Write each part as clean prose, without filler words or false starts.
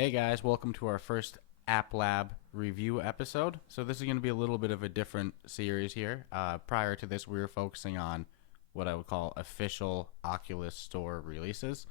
Hey guys, welcome to our first App Lab review episode. So this is going to be a little bit of a different series here. Prior to this, we were focusing on what I would call official Oculus Store releases.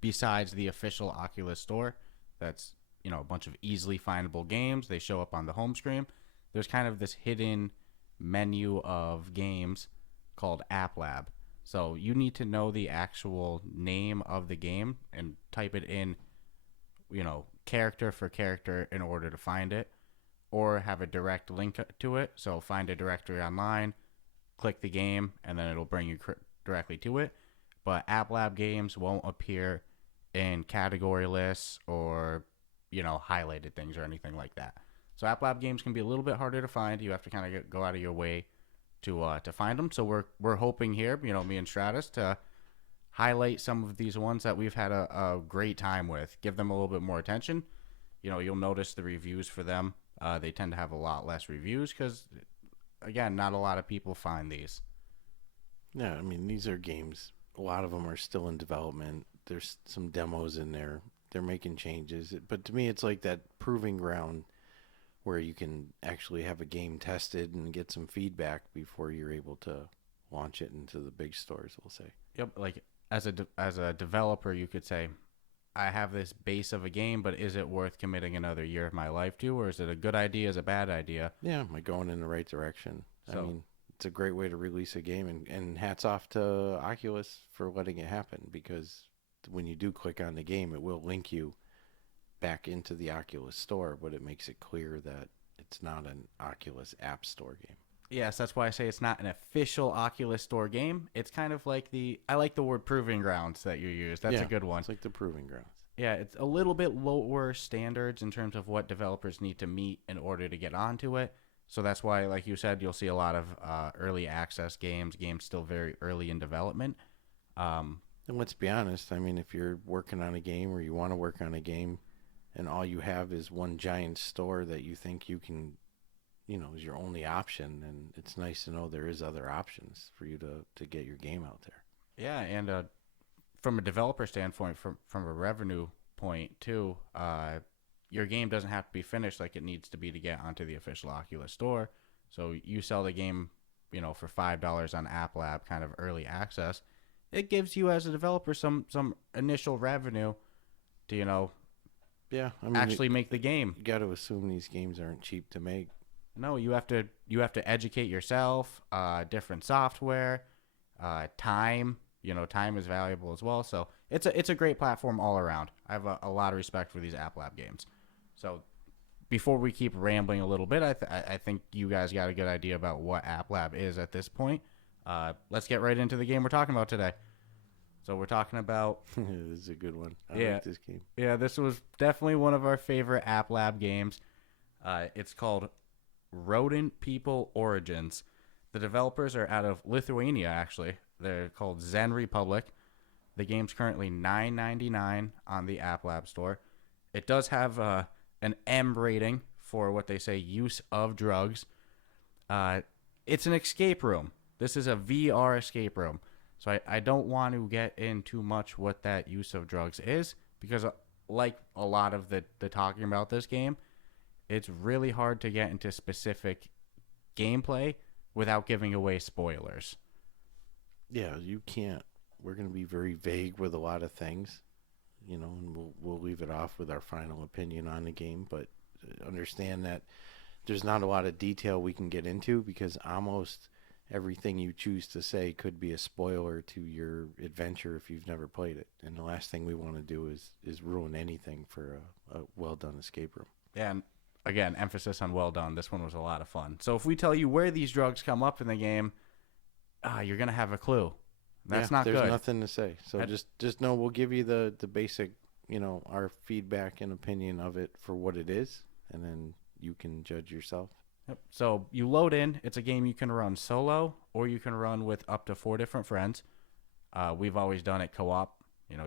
Besides the official Oculus Store, that's a bunch of easily findable games. They show up on the home screen. There's kind of this hidden menu of games called App Lab. So you need to know the actual name of the game and type it in character for character in order to find it, or have a direct link to it. So find a directory online, click the game, and then it'll bring you directly to it. But App Lab games won't appear in category lists or, highlighted things or anything like that. So App Lab games can be a little bit harder to find. You have to kind of go out of your way to find them. So we're hoping here, me and Stratus, to highlight some of these ones that we've had a great time with, give them a little bit more attention. You'll notice the reviews for them. They tend to have a lot less reviews because, again, not a lot of people find these. Yeah, I mean, these are games. A lot of them are still in development. There's some demos in there. They're making changes. But to me, it's like that proving ground where you can actually have a game tested and get some feedback before you're able to launch it into the big stores, we'll say. Yep, like as a developer, you could say, I have this base of a game, but is it worth committing another year of my life to, or is it a good idea, is a bad idea? Yeah, am I going in the right direction? So, I mean, it's a great way to release a game, and hats off to Oculus for letting it happen, because when you do click on the game, it will link you back into the Oculus Store, but it makes it clear that it's not an Oculus App Store game. yes, that's why I say it's not an official Oculus Store game. It's kind of like I like the word proving grounds that you use. That's a good one. It's like the proving grounds. Yeah, it's a little bit lower standards in terms of what developers need to meet in order to get onto it. So that's why, like you said, you'll see a lot of early access games still very early in development. And let's be honest, I mean, if you're working on a game or you want to work on a game and all you have is one giant store that you think you can, is your only option, and it's nice to know there is other options for you to get your game out there. Yeah, and from a developer standpoint, from a revenue point too, your game doesn't have to be finished like it needs to be to get onto the official Oculus Store. So you sell the game, for $5 on App Lab, kind of early access. It gives you as a developer some initial revenue to Yeah, I mean, actually make the game. You got to assume these games aren't cheap to make. No, you have to educate yourself. Different software, time. Time is valuable as well. So it's a great platform all around. I have a lot of respect for these App Lab games. So before we keep rambling a little bit, I think you guys got a good idea about what App Lab is at this point. Let's get right into the game we're talking about today. So we're talking about... This is a good one. I like this game. Yeah, this was definitely one of our favorite App Lab games. It's called Rodent People Origins. The developers are out of Lithuania, actually. They're called Zen Republic. The game's currently $9.99 on the App Lab store. It does have an M rating for what they say use of drugs. It's an escape room. This is a VR escape room. So I don't want to get in too much what that use of drugs is, because like a lot of the talking about this game, it's really hard to get into specific gameplay without giving away spoilers. Yeah, you can't. We're going to be very vague with a lot of things, and we'll leave it off with our final opinion on the game, but understand that there's not a lot of detail we can get into, because almost everything you choose to say could be a spoiler to your adventure if you've never played it. And the last thing we want to do is ruin anything for a well-done escape room. Yeah, and again, emphasis on well done. This one was a lot of fun. So if we tell you where these drugs come up in the game, you're going to have a clue. That's not good. There's nothing to say. So just know we'll give you the basic, our feedback and opinion of it for what it is, and then you can judge yourself. Yep. So you load in. It's a game you can run solo, or you can run with up to 4 different friends. We've always done it co-op,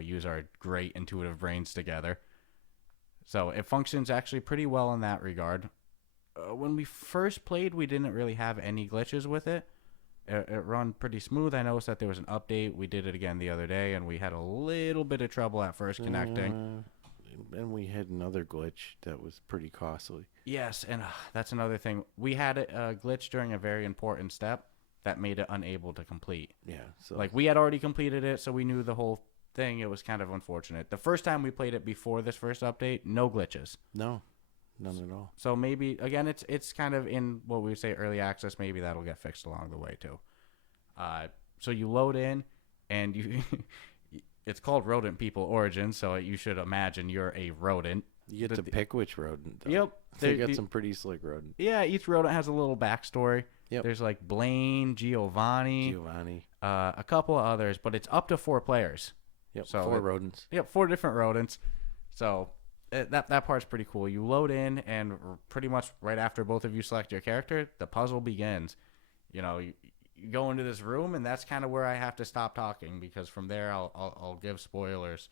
use our great intuitive brains together. So it functions actually pretty well in that regard. When we first played, we didn't really have any glitches with it. It run pretty smooth. I noticed that there was an update. We did it again the other day, and we had a little bit of trouble at first connecting. and we had another glitch that was pretty costly. Yes, and that's another thing. We had a glitch during a very important step that made it unable to complete. Yeah, so Like, we had already completed it, so we knew the whole thing. It was kind of unfortunate. The first time we played it before this first update, no glitches. no, none at all. So maybe, again, it's kind of in what we would say early access. Maybe that'll get fixed along the way, too. So you load in, and you it's called Rodent People Origins, so you should imagine you're a rodent. You get to pick which rodent, though. Yep. They got some pretty slick rodent. Yeah, each rodent has a little backstory. Yep. There's like Blaine, Giovanni, a couple of others, but it's up to 4 players. Yep, So 4 rodents. Yep, 4 different rodents. So that part's pretty cool. You load in, and pretty much right after both of you select your character, the puzzle begins. You know, you go into this room, and that's kind of where I have to stop talking, because from there I'll give spoilers.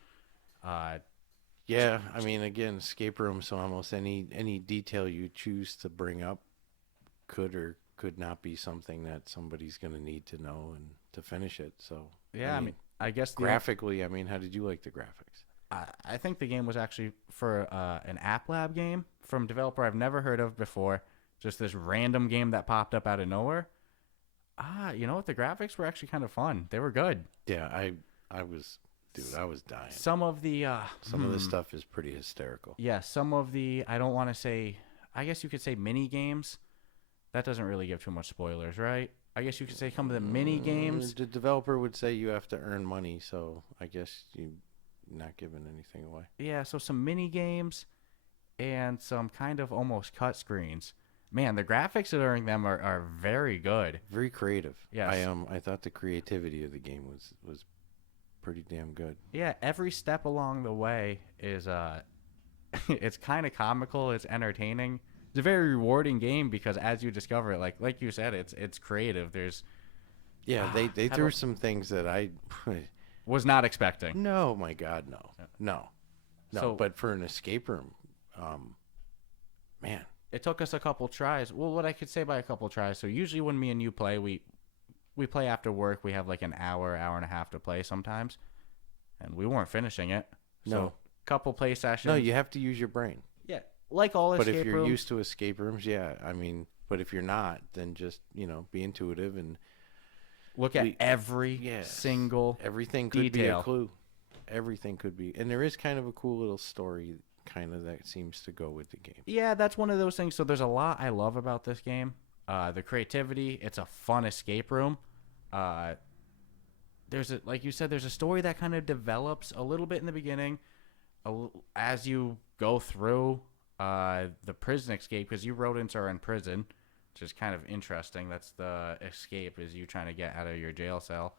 Yeah, I mean, again, escape room, so almost any detail you choose to bring up could or could not be something that somebody's going to need to know and to finish it. So Yeah, I mean I guess graphically, I mean, how did you like the graphics? I think the game was actually for an App Lab game from a developer I've never heard of before. Just this random game that popped up out of nowhere. You know what? The graphics were actually kind of fun. They were good. Yeah, I was dying. Some of the Some of this stuff is pretty hysterical. Yeah, some of the, I don't want to say, I guess you could say mini games. That doesn't really give too much spoilers, right? I guess you could say some of the mini games. The developer would say you have to earn money, so I guess you're not giving anything away. Yeah, so some mini games and some kind of almost cut screens. Man, the graphics during them are very good. Very creative. Yes. I thought the creativity of the game was pretty damn good. Yeah, every step along the way is it's kind of comical, it's entertaining. It's a very rewarding game because as you discover it, like you said, it's creative. There's they threw some things that I was not expecting. No, my God, no. So, but for an escape room, man, it took us a couple tries. Well, what I could say by a couple tries. So usually when me and you play, we play after work. We have like an hour and a half to play sometimes, and we weren't finishing it. No. So couple play sessions. No, you have to use your brain. Yeah, like all escape rooms. But if you're used to escape rooms, yeah, I mean, but if you're not, then just be intuitive and look at every single everything could detail. be a clue. Everything could be, and there is kind of a cool little story kind of that seems to go with the game. Yeah, that's one of those things. So there's a lot I love about this game. The creativity. It's a fun escape room. Like you said, there's a story that kind of develops a little bit in the beginning, as you go through the prison escape, because you rodents are in prison, which is kind of interesting. That's the escape, is you trying to get out of your jail cell.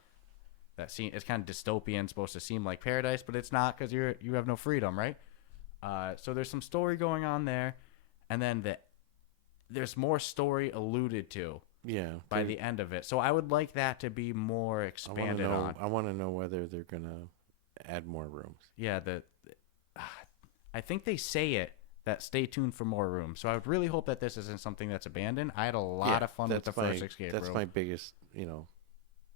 It's kind of dystopian, supposed to seem like paradise, but it's not, because you have no freedom, right? So there's some story going on there, and then there's more story alluded to. Yeah. By the end of it, so I would like that to be more expanded on. I want to know whether they're gonna add more rooms. Yeah, I think they say it that stay tuned for more rooms. So I would really hope that this isn't something that's abandoned. I had a lot of fun with the first escape room. That's my biggest.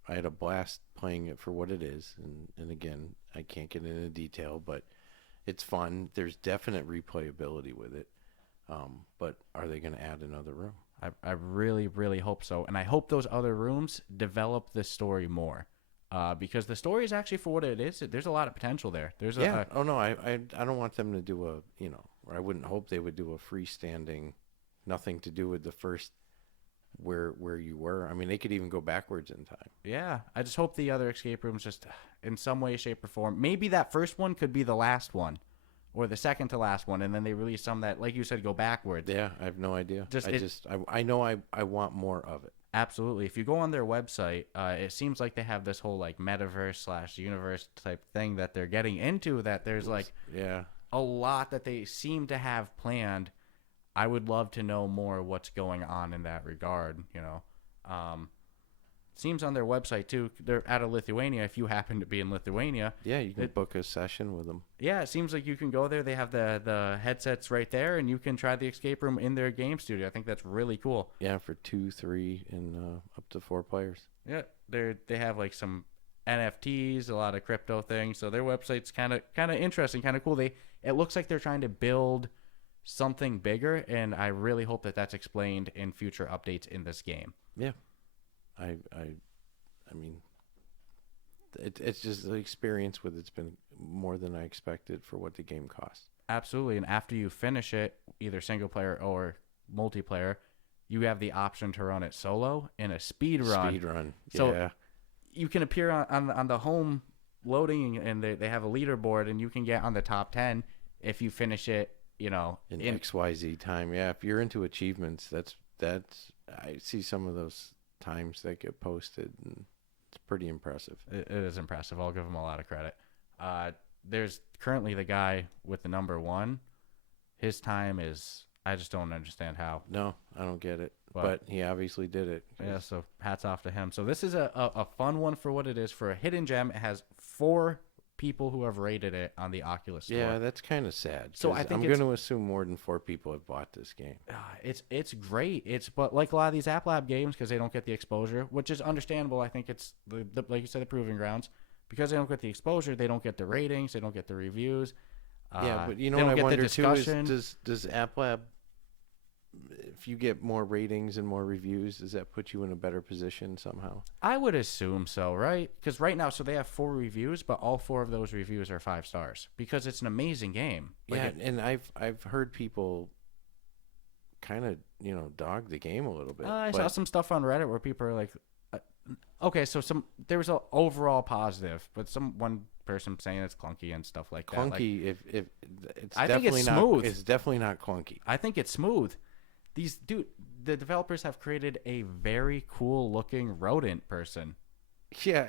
I had a blast playing it for what it is, and again, I can't get into detail, but it's fun. There's definite replayability with it. But are they going to add another room? I really, really hope so. And I hope those other rooms develop the story more. Because the story is actually, for what it is, there's a lot of potential there. I don't want them to do or I wouldn't hope they would do a freestanding, nothing to do with the first where you were. I mean, they could even go backwards in time. Yeah. I just hope the other escape rooms just in some way, shape, or form. Maybe that first one could be the last one. Or the second to last one, and then they release some that, like you said, go backwards. Yeah, I have no idea. I know I want more of it. Absolutely. If you go on their website, it seems like they have this whole like metaverse/universe type thing that they're getting into. That there's a lot that they seem to have planned. I would love to know more what's going on in that regard. Seems on their website too. They're out of Lithuania. If you happen to be in Lithuania, yeah, you can book a session with them. Yeah, it seems like you can go there. They have the headsets right there, and you can try the escape room in their game studio. I think that's really cool. Yeah, for 2, 3, and up to 4 players. Yeah, they have like some NFTs, a lot of crypto things. So their website's kind of interesting, kind of cool. It looks like they're trying to build something bigger, and I really hope that that's explained in future updates in this game. Yeah, I mean, it's just the experience with it's been more than I expected for what the game costs. Absolutely, and after you finish it, either single player or multiplayer, you have the option to run it solo in a speed run. Speed run, So yeah. you can appear on the home loading, and they have a leaderboard, and you can get on the top 10 if you finish it, in XYZ time. Yeah, if you're into achievements, that's I see some of those times that get posted, and it's pretty impressive. It is impressive. I'll give him a lot of credit. There's currently the guy with the number 1. His time is, I just don't understand how. No, I don't get it. But he obviously did it. Yeah, so hats off to him. So this is a fun one for what it is. For a hidden gem, it has 4 people who have rated it on the Oculus Store. Yeah, that's kind of sad. So I think I'm going to assume more than 4 people have bought this game. It's great. But like a lot of these App Lab games, because they don't get the exposure, which is understandable. I think it's the like you said, the proving grounds. Because they don't get the exposure, they don't get the ratings, they don't get the reviews. Yeah, but what I wonder too is, does App Lab, if you get more ratings and more reviews, does that put you in a better position somehow? I would assume so, right? Because right now, so they have 4 reviews, but all 4 of those reviews are 5 stars because it's an amazing game. And I've heard people kind of dog the game a little bit. I saw some stuff on Reddit where people are like, okay, so there was an overall positive, but one person saying it's clunky and stuff like that. Clunky, if it's I think definitely it's not smooth. It's definitely not clunky. I think it's smooth. The developers have created a very cool looking rodent person. Yeah,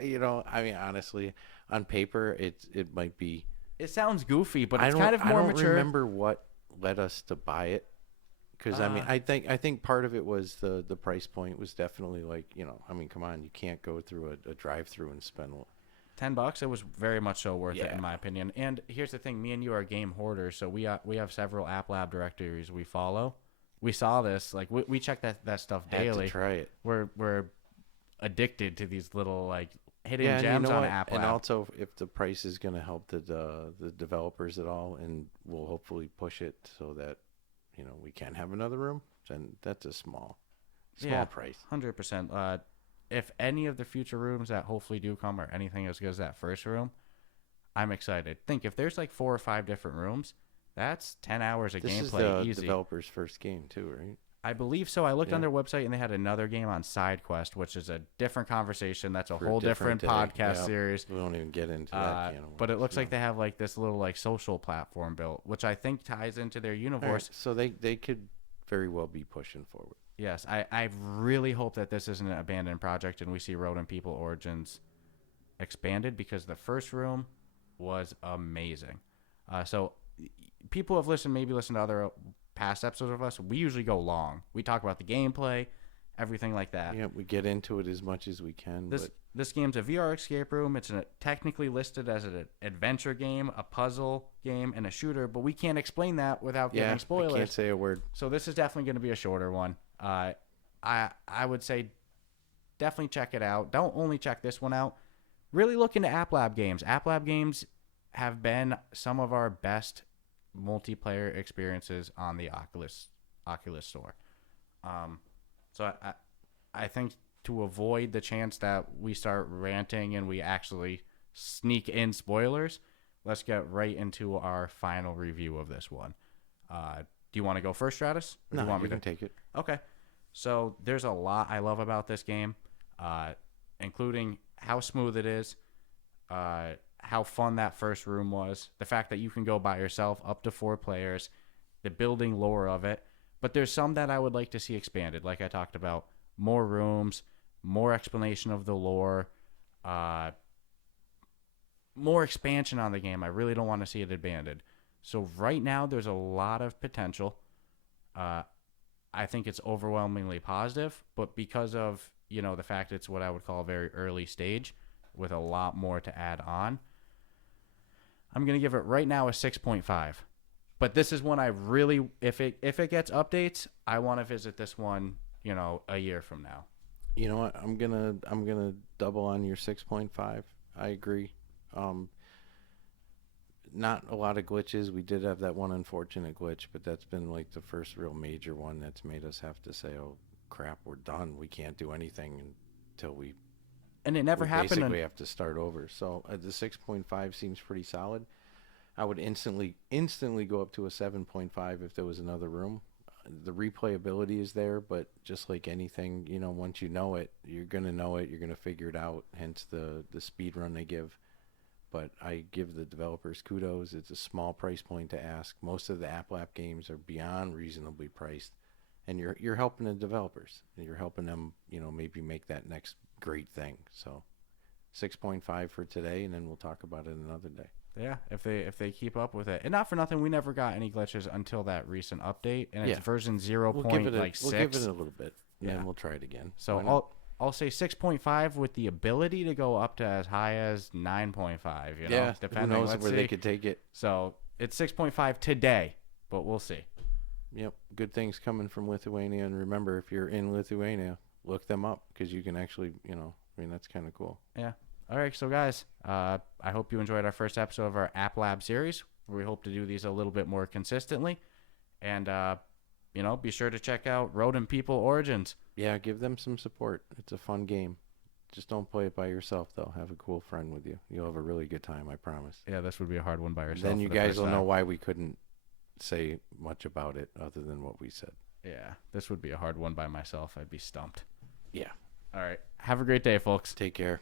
I mean, honestly, on paper, it might be. It sounds goofy, but it's kind of more mature. I don't remember what led us to buy it, because I mean, I think part of it was the price point was definitely like, I mean, come on, you can't go through a drive-through and spend $10. It was very much so worth it in my opinion. And here's the thing: me and you are game hoarders, so we have several App Lab directories we follow. We saw this, like we check that stuff daily. Had to try it. We're addicted to these little like hidden gems on App Lab. And also, if the price is going to help the developers at all, and we'll hopefully push it so that we can have another room, then that's a small price. 100%. If any of the future rooms that hopefully do come are anything as good as that first room, I'm excited. Think if there's like 4 or 5 different rooms, that's 10 hours of gameplay easy. This is the developer's first game too, right? I believe so. I looked on their website and they had another game on SideQuest, which is a different conversation. That's a whole different podcast series. We won't even get into that. But it looks like they have like this little like social platform built, which I think ties into their universe. Right, so they could very well be pushing forward. Yes, I really hope that this isn't an abandoned project and we see Rodent People Origins expanded, because the first room was amazing. So people have maybe listened to other past episodes of us. We usually go long. We talk about the gameplay, everything like that. Yeah, we get into it as much as we can. This game's a VR escape room. It's technically listed as an adventure game, a puzzle game, and a shooter, but we can't explain that without giving spoilers. I can't say a word. So this is definitely going to be a shorter one. I would say definitely check it out. Don't only check this one out. Really look into App Lab games. App Lab games have been some of our best multiplayer experiences on the Oculus Store. So I think to avoid the chance that we start ranting and we actually sneak in spoilers, let's get right into our final review of this one. Do you want to go first, Stratus? Or no, you can take it. Okay. So there's a lot I love about this game, including how smooth it is, how fun that first room was, the fact that you can go by yourself up to 4 players, the building lore of it. But there's some that I would like to see expanded, like I talked about. More rooms, more explanation of the lore, more expansion on the game. I really don't want to see it abandoned. So right now there's a lot of potential. I think it's overwhelmingly positive, but because of, the fact it's what I would call a very early stage with a lot more to add on, I'm going to give it right now a 6.5. But this is one I really, if it gets updates, I want to visit this one, a year from now. You know what? I'm gonna double on your 6.5. I agree. Um, Not a lot of glitches. We did have that one unfortunate glitch, but that's been like the first real major one that's made us have to say, "Oh crap, we're done. We can't do anything until And it never we happened. basically have to start over." So the 6.5 seems pretty solid. I would instantly go up to a 7.5 if there was another room. The replayability is there, but just like anything, once you know it, you're gonna know it. You're gonna figure it out. Hence the speed run they give. But I give the developers kudos. It's a small price point to ask. Most of the App Lab games are beyond reasonably priced, and you're helping the developers. And you're helping them, maybe make that next great thing. So 6.5 for today, and then we'll talk about it another day. Yeah, if they keep up with it, and not for nothing, we never got any glitches until that recent update, and it's version 0. We'll give it like 6. We'll give it a little bit, and Yeah. then we'll try it again. So I'll say 6.5 with the ability to go up to as high as 9.5. Yeah, depending. who knows Let's where see. they could take it. So it's 6.5 today, but we'll see. Yep, good things coming from Lithuania, and remember, if you're in Lithuania, look them up because you can actually, that's kind of cool. Yeah. All right, so guys, I hope you enjoyed our first episode of our App Lab series. We hope to do these a little bit more consistently, and be sure to check out Rodent People Origins. Yeah, give them some support. It's a fun game. Just don't play it by yourself, though. Have a cool friend with you. You'll have a really good time, I promise. Yeah, this would be a hard one by yourself. Then you for the guys first will time. know why we couldn't say much about it other than what we said. Yeah, this would be a hard one by myself. I'd be stumped. Yeah. All right. Have a great day, folks. Take care.